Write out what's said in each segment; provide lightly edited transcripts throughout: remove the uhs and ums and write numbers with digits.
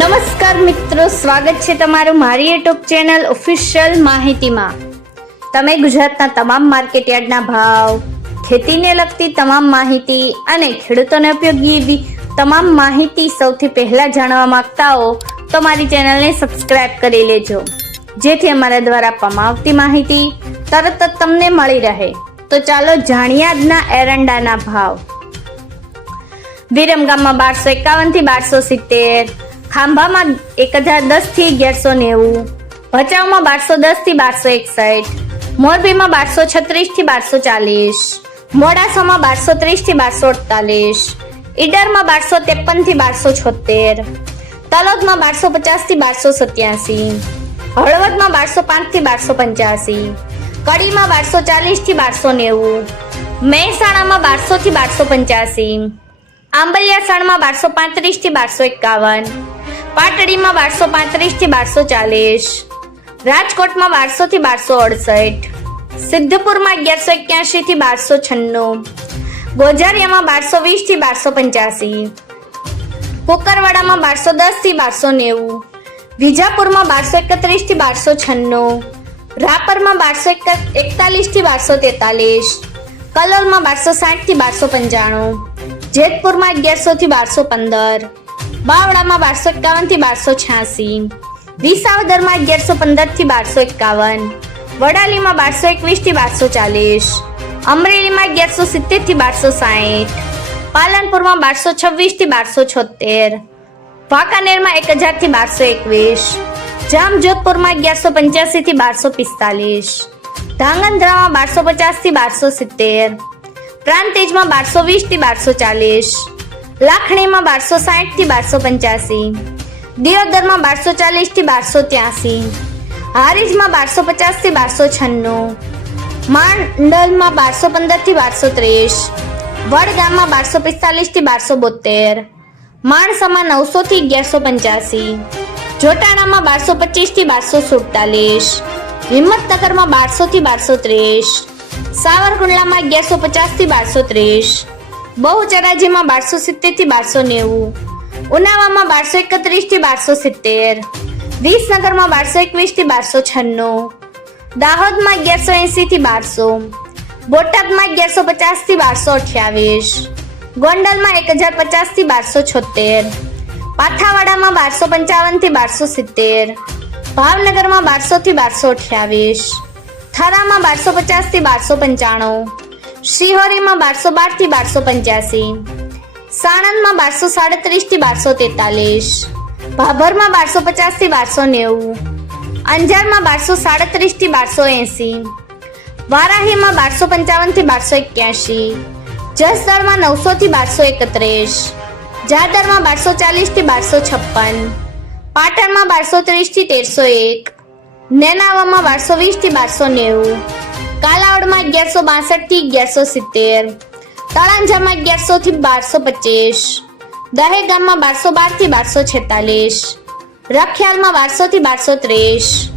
નમસ્કાર મિત્રો, સ્વાગત છે તમારું મારી યુટ્યુબ ચેનલ ઓફિશિયલ માહિતીમાં। તમે ગુજરાતના તમામ માર્કેટયાર્ડના ભાવ, ખેતીને લગતી તમામ માહિતી અને ખેડૂતોને ઉપયોગી એવી તમામ માહિતી સૌથી પહેલા જાણવા માંગતા હો તો મારી ચેનલને સબસ્ક્રાઇબ કરી લેજો, જેથી અમારા દ્વારા આપવામાં આવતી માહિતી તરત જ તમને મળી રહે। તો ચાલો જાણીએ આજના એરંડાના ભાવ। વિરમગામમાં 1251 થી 1270, ખાંભામાં 1010 થી 1190, ભચાઉમાં 1210 થી 1261, મોરબીમાં 1236 થી 1240, મોડાસામાં 1230 થી 1248, ઈડરમાં 1253 થી 1276, તલોદમાં 1250 થી 1287, હળવદમાં 1205 થી 1285, કડીમાં 1240 થી 1290, મહેસાણામાં 1200 થી 1285, આંબલિયાસણમાં 1235 થી 1251, પાટડીમાં 1235 થી 1240, રાજકોટમાં 1200 થી 1268, સિદ્ધપુરમાં 1181 થી 1296, ગોઝારિયામાં 1220 થી 1285, કુકરવાડામાં 1210 થી 1290, વિજાપુરમાં 1231 થી 1296, રાપરમાં 1241 થી 1243, કલોલમાં 1260 થી 1295, જેતપુરમાં 1100 થી 1215, બાવળામાં 1251 થી 1286, વિસાવદરમાં 1115 થી 1251, વડાલીમાં 1221 થી 1240, અમરેલીમાં 1170 થી 1260, પાલનપુરમાં 1226 થી 1276, વાંકાનેરમાં 1000 થી 1221, જામજોધપુરમાં 1185 થી 1245, ધાંગધ્રામાં 1250 થી 1270, પ્રાંતિજમાં 1220 થી 1240, લાખણીમાં 1260 થી 1285, દિયોદરમાં 1240 થી 1283, હારીજમાં 1250 થી 1296, માંડલમાં 1215 થી 1230, વડગામમાં 1245 થી 1272, માણસામાં 900 થી 1185, જોટાણામાં 1225 થી 1247, હિંમતનગરમાં 1200 થી 1230, સાવરકુંડલામાં 1150 થી 1230, બહુચરાજીમાં 1270 થી 1290, ઉનાવામાં 1231 થી 1270, વિસનગરમાં 1221 થી 1296, દાહોદમાં 1180 થી 1200, બોટાદમાં 1150 થી 1228, ગોંડલમાં 1050 થી 1276, પાથાવાડામાં 1255 થી 1270, ભાવનગરમાં 1200 થી 1228, થરામાં 1250 થી 1295, શિહોરીમાં 1212 થી 1285, સાણંદમાં 1237 થી 1243, ભાભરમાં 1250 થી 1290, અંજારમાં 1237 થી 1280, વારાહીમાં 1255 થી 1281, જસદણમાં 900 થી 1231, જાદરમાં 1240 થી 1256, પાટણમાં 1230 થી 1301, નેનાવામાં 1220 થી 1290, કાલાવડમાં 1162 થી 1170, તળાંજામાં 1100 થી 1225, દહેગામમાં 1212 થી 1246, રખિયાલમાં 1200 થી 1230,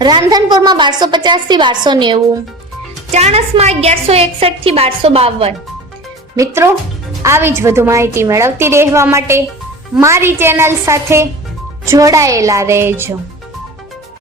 રાંધનપુરમાં 1250 થી 1290, ચાણસમાં 1161 થી 1252। મિત્રો, આવી જ વધુ માહિતી મેળવતી રહેવા માટે મારી ચેનલ સાથે જોડાયેલા રહેજો।